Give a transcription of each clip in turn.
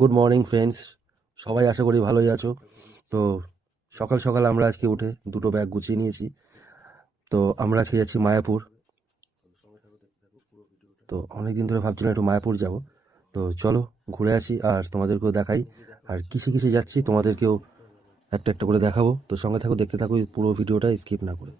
Good morning friends সবাই আশা করি ভালোই আছো। তো সকাল সকাল আমরা আজকে উঠে দুটো ব্যাগ গুছিয়ে নিয়েছি। তো আমরা আজকে যাচ্ছি মায়াপুর। তো অনেকদিন ধরে ভাবছিলাম একটু মায়াপুর যাব। তো চলো ঘুরে আসি আর তোমাদেরকেও দেখাই। আর কিসে কিসে যাচ্ছি তোমাদেরকেও একটা একটা করে দেখাবো। তো সঙ্গে থাকো, দেখতে থাকো, পুরো ভিডিওটা স্কিপ না করে।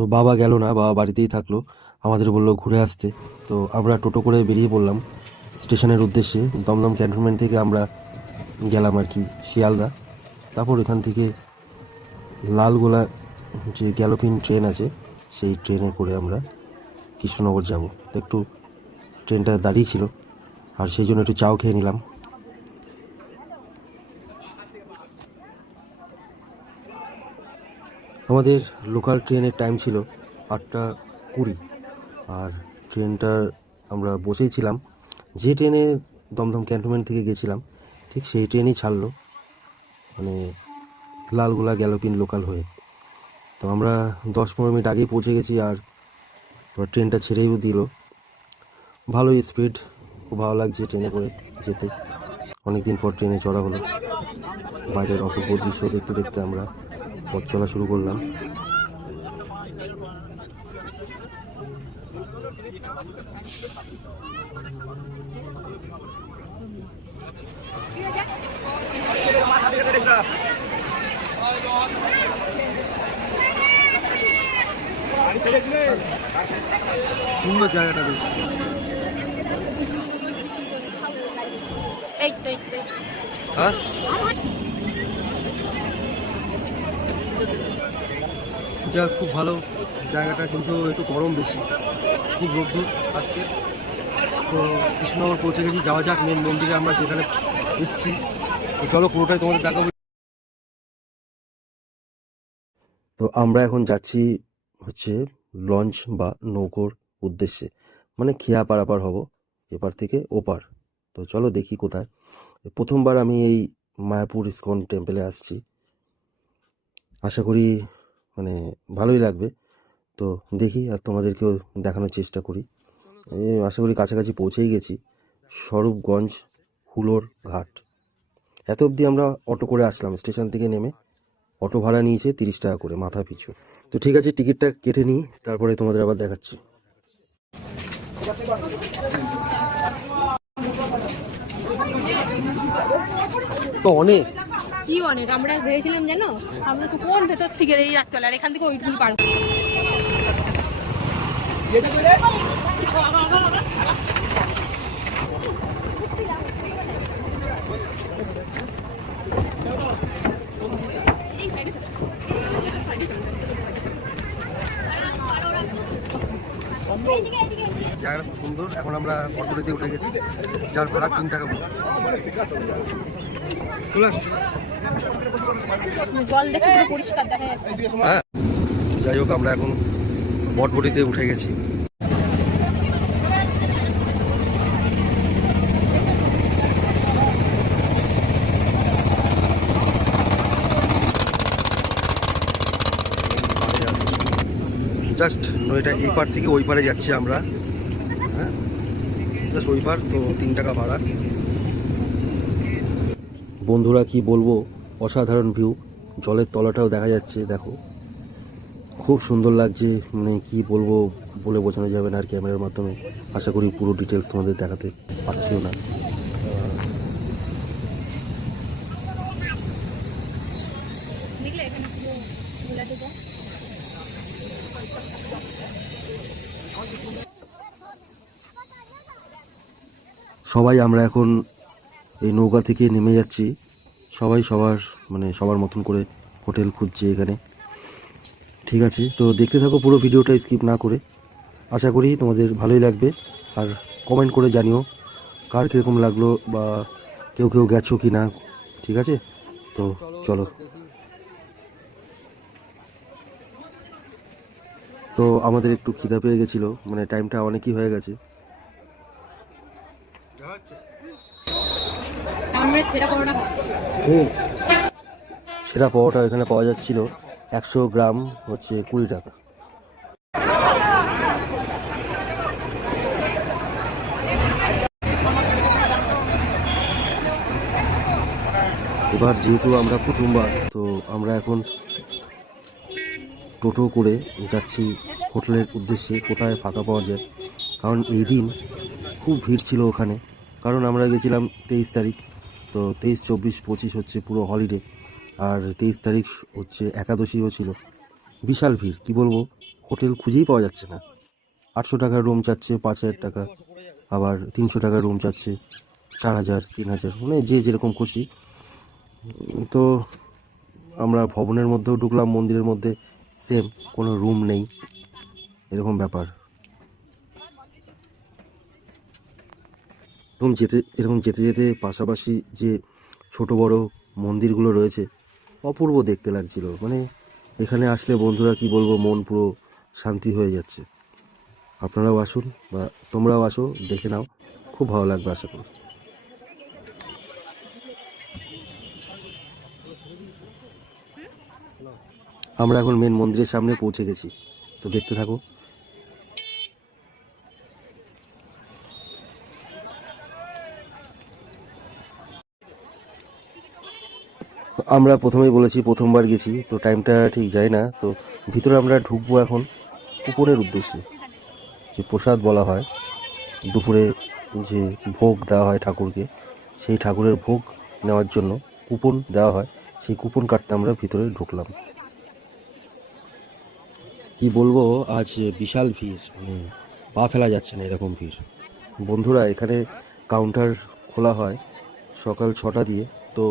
তো বাবা গেল না, বাবা বাড়িতেই থাকল। আমাদের বলল ঘুরে আসতে। তো আমরা টোটো করে বেরিয়ে পড়লাম স্টেশনের উদ্দেশ্যে। দমদম ক্যান্টনমেন্ট থেকে আমরা গেলাম আর কি শিয়ালদা। তারপর এখান থেকে লালগোলা যে গ্যালোপিন ট্রেন আছে, সেই ট্রেনে করে আমরা কৃষ্ণনগর যাব। একটু ট্রেনটা দাঁড়িয়ে ছিল, আর সেই জন্য একটু চাও খেয়ে নিলাম। আমাদের লোকাল ট্রেনের টাইম ছিল আটটা কুড়ি। আর ট্রেনটার আমরা বসেই ছিলাম। যে ট্রেনে দমদম ক্যান্টনমেন্ট থেকে গেছিলাম, ঠিক সেই ট্রেনই ছাড়লো। মানে লালগোলা গ্যালোপিন লোকাল হয়ে। তো আমরা দশ পনেরো মিনিট আগেই পৌঁছে গেছি আর ট্রেনটা ছেড়েও দিল। ভালোই স্পিড খুব ভালো লাগছে ট্রেনে করে যেতে। অনেকদিন পর ট্রেনে চড়া হলো। বাইরের অপূর্ব দৃশ্য দেখতে দেখতে আমরা পথ চলা শুরু করলাম। সুন্দর জায়গাটা বেশ। এই তো এই তো। হ্যাঁ? যা খুব ভালো জায়গাটা, কিন্তু একটু গরম বেশি। খুব রোদ্দুর আজকে। তো কৃষ্ণনগর পৌঁছে গেছি। যাওয়া যাক মেন মন্দিরে আমরা যেখানে এসেছি। তো চলো, পুরোটাই তোমাদের দেখাবো। তো আমরা এখন যাচ্ছি হচ্ছে লঞ্চ বা নৌকোর উদ্দেশ্যে। মানে খেয়া পারাপার হব এপার থেকে ওপার। তো চলো দেখি কোথায়। প্রথমবার আমি এই মায়াপুর ইস্কন টেম্পলে আসছি। আশা করি মানে ভালোই লাগবে। তো দেখি আর তোমাদেরকেও দেখানোর চেষ্টা করি। আশা করি কাছাকাছি পৌঁছেই গেছি। স্বরূপগঞ্জ হুলোর ঘাট। এত অবধি আমরা অটো করে আসলাম। স্টেশন থেকে নেমে অটো ভাড়া নিয়েছে তিরিশ টাকা করে মাথা পিছু। তো ঠিক আছে, টিকিটটা কেটে নিই, তারপরে তোমাদের আবার দেখাচ্ছি। তো অনেক কি অনেক, আমরা ভেবেছিলাম জানো আমরা তো কোন ভেতর থেকে এই রাত আর এখান থেকে ওইটুকু পার জায়গাটা খুব সুন্দর, এখন আমরা অটোতে উঠে গেছি যার ভাড়া তিন টাকা। হ্যাঁ। যাই হোক, আমরা এখন বটবটিতে উঠে গেছি। জাস্ট নইটা এই পার থেকে ওই পারে যাচ্ছি আমরা। হ্যাঁ? জাস্ট ওই পার, তো তিন টাকা ভাড়া। বন্ধুরা কি বলব? অসাধারণ ভিউ জলের তলাটাও দেখা যাচ্ছে, দেখো। খুব সুন্দর লাগছে মানে কি বলব বলে বোঝানো যাবে না আর ক্যামেরার মাধ্যমে। আশা করি পুরো ডিটেলস তোমাদের দেখাতে পারছিও না। সবাই, আমরা এখন এই নৌকা থেকে নেমে যাচ্ছি। সবাই সবার মানে সবার মতন করে হোটেল খুঁজছে এখানে। ঠিক আছে, তো দেখতে থাকো পুরো ভিডিওটা স্কিপ না করে। আশা করি তোমাদের ভালোই লাগবে। আর কমেন্ট করে জানিও কার কীরকম লাগল বা কেউ কেউ গেছো কি না। ঠিক আছে? তো চলো। তো আমাদের একটু খিদা পেয়ে গেছিল মানে টাইমটা অনেকই হয়ে গেছে। পরোটা সেরা পাওয়াটা এখানে পাওয়া যাচ্ছিল একশো গ্রাম হচ্ছে কুড়ি টাকা। এবার যেহেতু আমরা প্রথমবার, তো আমরা এখন টোটো করে যাচ্ছি হোটেলের উদ্দেশ্যে, কোথায় ফাঁকা পাওয়া যায়। কারণ এই দিন খুব ভিড় ছিল ওখানে। কারণ আমরা গেছিলাম তেইশ তারিখ, তো তেইশ, চব্বিশ, পঁচিশ হচ্ছে পুরো হলিডে আর তেইশ তারিখ হচ্ছে একাদশীও ছিল। বিশাল ভিড়, কি বলব? হোটেল খুঁজেই পাওয়া যাচ্ছে না। আটশো টাকার রুম চাচ্ছে, পাঁচ হাজার টাকা, আবার তিনশো টাকার রুম চাচ্ছে, চার হাজার, তিন হাজার মানে যে যেরকম খুশি। তো আমরা ভবনের মধ্যেও ঢুকলাম, মন্দিরের মধ্যে সেম কোনো রুম নেই, এরকম ব্যাপার। এরকম যেতে এরকম যেতে যেতে পাশাপাশি যে ছোট বড় মন্দিরগুলো রয়েছে, অপূর্ব দেখতে লাগছিল। মানে এখানে আসলে বন্ধুরা কি বলব, মন পুরো শান্তি হয়ে যাচ্ছে। আপনারাও আসুন বা তোমরাও আসো, দেখে নাও। খুব ভালো লাগবে আশা করি। আমরা এখন মেন মন্দিরের সামনে পৌঁছে গেছি। তো দেখতে থাকো। আমরা প্রথমেই বলেছি, প্রথমবার গেছি, তো টাইমটা ঠিক যায় না। তো ভিতরে আমরা ঢুকবো এখন কুপনের উদ্দেশ্যে। যে প্রসাদ বলা হয়, দুপুরে যে ভোগ দেওয়া হয় ঠাকুরকে, সেই ঠাকুরের ভোগ নেওয়ার জন্য কুপন দেওয়া হয়। সেই কুপন কাটতে আমরা ভিতরে ঢুকলাম। কি বলব, আজ বিশাল ভিড় মানে পা ফেলা যাচ্ছে না এরকম ভিড়। বন্ধুরা, এখানে কাউন্টার খোলা হয় সকাল ছটা দিয়ে। তো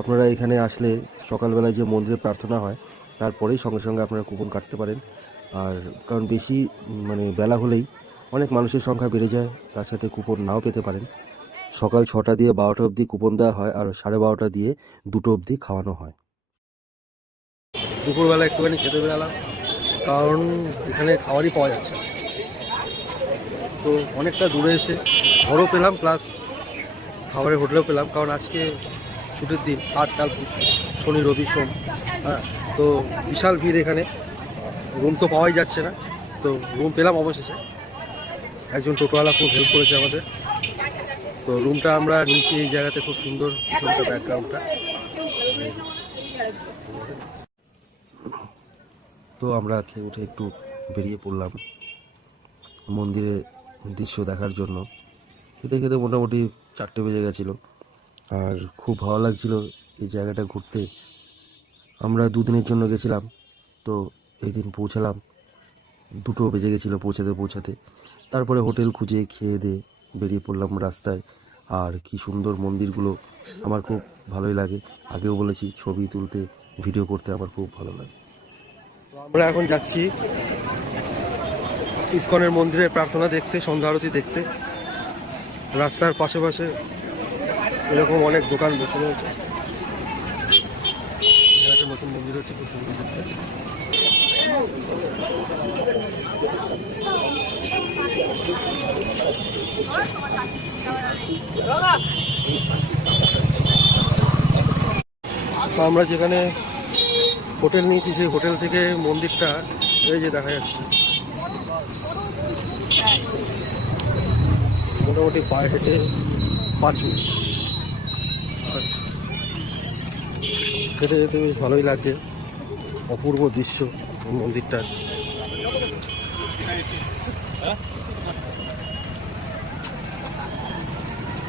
আপনারা এখানে আসলে সকালবেলায় যে মন্দিরে প্রার্থনা হয়, তারপরেই সঙ্গে সঙ্গে আপনারা কুপন কাটতে পারেন। আর কারণ বেশি মানে বেলা হলেই অনেক মানুষের সংখ্যা বেড়ে যায়, তার সাথে কুপন নাও পেতে পারেন। সকাল ছটা দিয়ে বারোটা অবধি কুপন দেওয়া হয় আর সাড়ে বারোটা দিয়ে দুটো অবধি খাওয়ানো হয়। দুপুরবেলা একটুখানি খেতে বেরালাম, কারণ এখানে খাবারই পাওয়া যাচ্ছে তো অনেকটা দূরে এসে ঘরও পেলাম, প্লাস খাবারের হোটেলও পেলাম, কারণ আজকে ছুটির দিন, আজকাল শনি, রবি, সোম হ্যাঁ তো বিশাল ভিড় এখানে। রুম তো পাওয়াই যাচ্ছে না, তো রুম পেলাম অবশেষে। একজন টোটোওয়ালা খুব হেল্প করেছে আমাদের। তো রুমটা আমরা নিচে এই জায়গাতে, খুব সুন্দর পিছনটা ব্যাকগ্রাউন্ডটা তো আমরা খেয়ে উঠে একটু বেরিয়ে পড়লাম মন্দিরের দৃশ্য দেখার জন্য। খেতে খেতে মোটামুটি চারটে বেজে গেছিল। আর খুব ভালো লাগছিল এই জায়গাটা ঘুরতে। আমরা দুদিনের জন্য গেছিলাম, তো এই দিন পৌঁছালাম। দুটো বেজে গেছিল পৌঁছাতে পৌঁছাতে। তারপরে হোটেল খুঁজে খেয়ে দিয়ে বেরিয়ে পড়লাম রাস্তায়। আর কি সুন্দর মন্দিরগুলো আমার খুব ভালোই লাগে। আগেও বলেছি, ছবি তুলতে, ভিডিও করতে আমার খুব ভালো লাগে। আমরা এখন যাচ্ছি ইস্কনের মন্দিরে প্রার্থনা দেখতে, সন্ধ্যা আরতি দেখতে। রাস্তার পাশে পাশে এরকম অনেক দোকান বসে রয়েছে। নতুন মন্দির হচ্ছে, খুব সুন্দর আমরা যেখানে হোটেল নিয়েছি, সেই হোটেল থেকে মন্দিরটা এই যে দেখা যাচ্ছে। মোটামুটি পায়ে হেঁটে পাঁচ মিনিট। খেতে যেতে বেশ ভালোই লাগছে। অপূর্ব দৃশ্য মন্দিরটার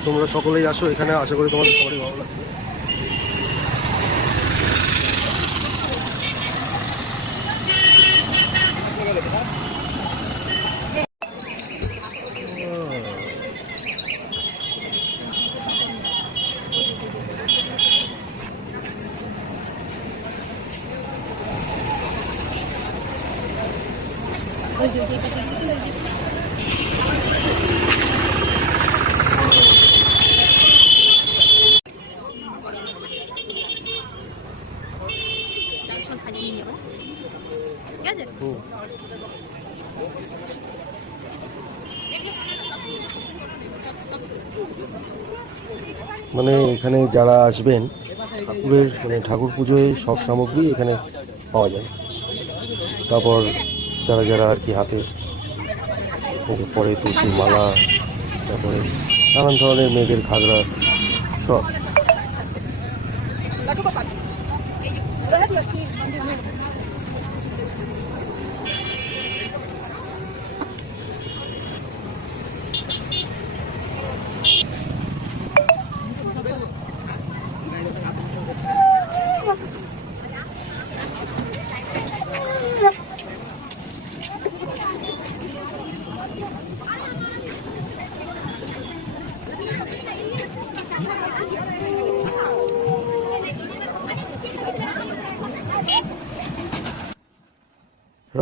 তোমরা সকলেই আসো এখানে, আশা করি তোমাদের সবারই ভালো লাগবে। মানে এখানে যারা আসবেন, ঠাকুরের মানে ঠাকুর পুজোয় সব সামগ্রী এখানে পাওয়া যায়। তারপর যারা যারা আর কি হাতে পরে তুলসী মালা, তারপরে নানান ধরনের মেয়েদের ঘাগরা সব।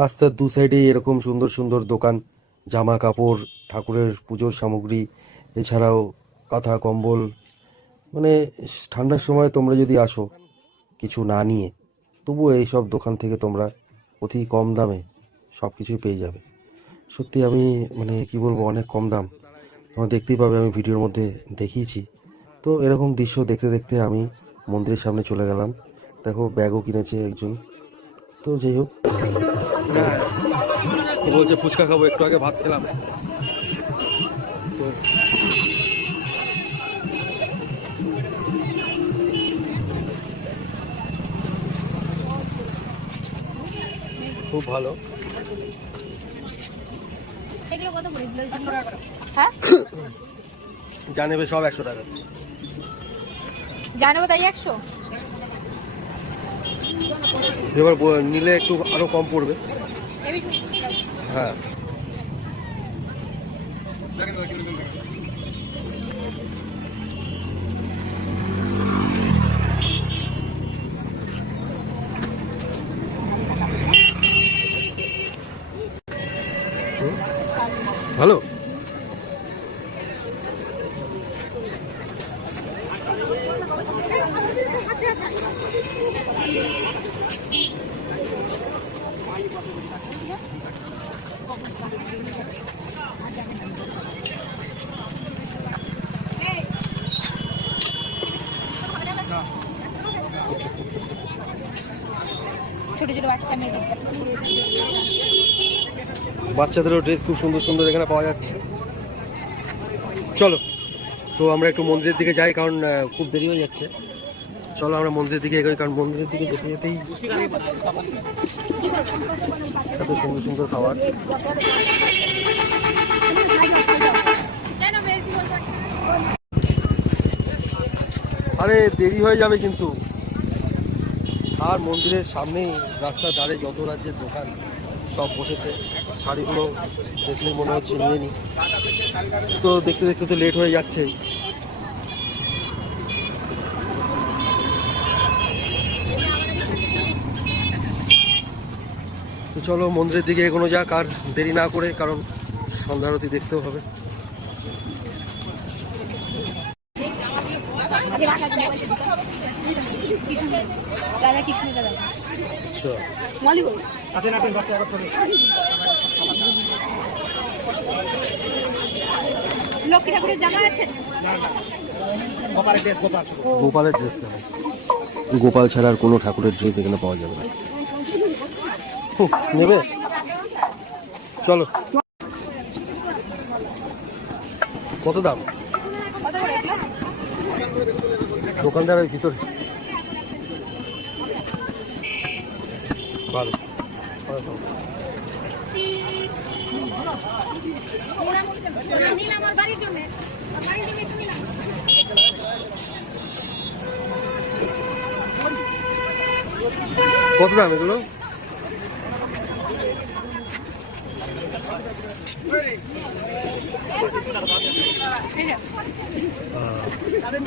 রাস্তার দু সাইডে এরকম সুন্দর সুন্দর দোকান, জামা কাপড়, ঠাকুরের পুজোর সামগ্রী, এছাড়াও কাঁথা, কম্বল। মানে ঠান্ডার সময় তোমরা যদি আসো কিছু না নিয়ে, তবুও এইসব দোকান থেকে তোমরা অতি কম দামে সব কিছুই পেয়ে যাবে। সত্যি আমি মানে কি বলব, অনেক কম দাম। তোমরা দেখতেই পাবে, আমি ভিডিওর মধ্যে দেখিয়েছি। তো এরকম দৃশ্য দেখতে দেখতে আমি মন্দিরের সামনে চলে গেলাম। দেখো, ব্যাগও কিনেছে একজন। তো যাই হোক। হ্যাঁ ও বলছে ফুচকা খাব একটু আগে ভাত খেলাম। তো খুব ভালো। এগুলো কত করে হ্যাঁ যা নেবে সব একশো টাকা। জানব তাই একশো? এবার নিলে একটু আরও কম পড়বে। হ্যাঁ বাচ্চাদেরও ড্রেস খুব সুন্দর সুন্দর এখানে পাওয়া যাচ্ছে। চলো, তো আমরা একটু মন্দিরের দিকে যাই, কারণ খুব দেরি হয়ে যাচ্ছে। চলো আমরা মন্দিরের দিকে এগোই, কারণ মন্দিরের দিকে যেতে যেতেই এত সুন্দর সুন্দর খাবার। আরে, দেরি হয়ে যাবে কিন্তু। আর মন্দিরের সামনেই রাস্তার ধারে যত রাজ্যের দোকান সব বসেছে, শাড়িগুলো দেখলে মনে হচ্ছে নিয়ে নি। তো দেখতে দেখতে তো লেট হয়ে যাচ্ছেই তো চলো মন্দিরের দিকে এগোনো যাক আর দেরি না করে, কারণ সন্ধ্যারতি দেখতেও হবে। গোপালের ড্রেস গোপাল ছাড়া আর কোনো ঠাকুরের ড্রেস এখানে পাওয়া যাবে না। নেবে? চলো। কত দাম? দোকানদার ওই ভিতরে। ভালো। কত দাম এগুলো? যে, অনেক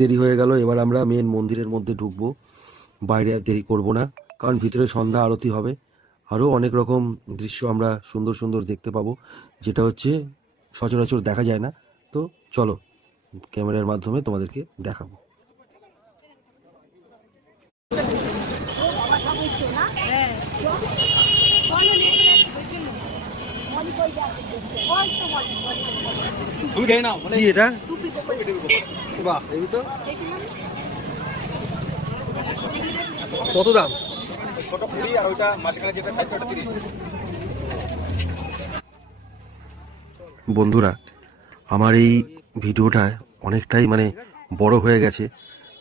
দেরি হয়ে গেল, এবার আমরা মেন মন্দিরের মধ্যে ঢুকবো। বাইরে আর দেরি করব না, কারণ ভিতরে সন্ধ্যা আরতি হবে। আরও অনেক রকম দৃশ্য আমরা সুন্দর সুন্দর দেখতে পাবো, যেটা হচ্ছে সচরাচর দেখা যায় না। তো চলো ক্যামেরার মাধ্যমে তোমাদেরকে দেখাবো। মানে এটা? বাহ এই তো কত দাম? ছোট আর ওইটা মাঝখানে যেটা বন্ধুরা, আমার এই ভিডিওটা অনেকটাই মানে বড় হয়ে গেছে।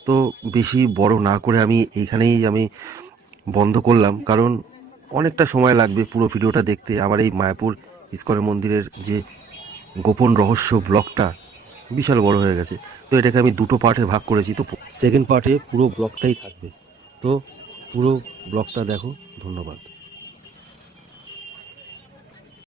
তো বেশি বড় না করে আমি এইখানেই আমি বন্ধ করলাম, কারণ অনেকটা সময় লাগবে পুরো ভিডিওটা দেখতে। আমার এই মায়াপুর ইস্কনের মন্দিরের যে গোপন রহস্য ব্লগটা বিশাল বড় হয়ে গেছে। তো এটাকে আমি দুটো পার্টে ভাগ করেছি, তো সেকেন্ড পার্টে পুরো ব্লগটাই থাকবে। তো পুরো ব্লগটা দেখো, ধন্যবাদ।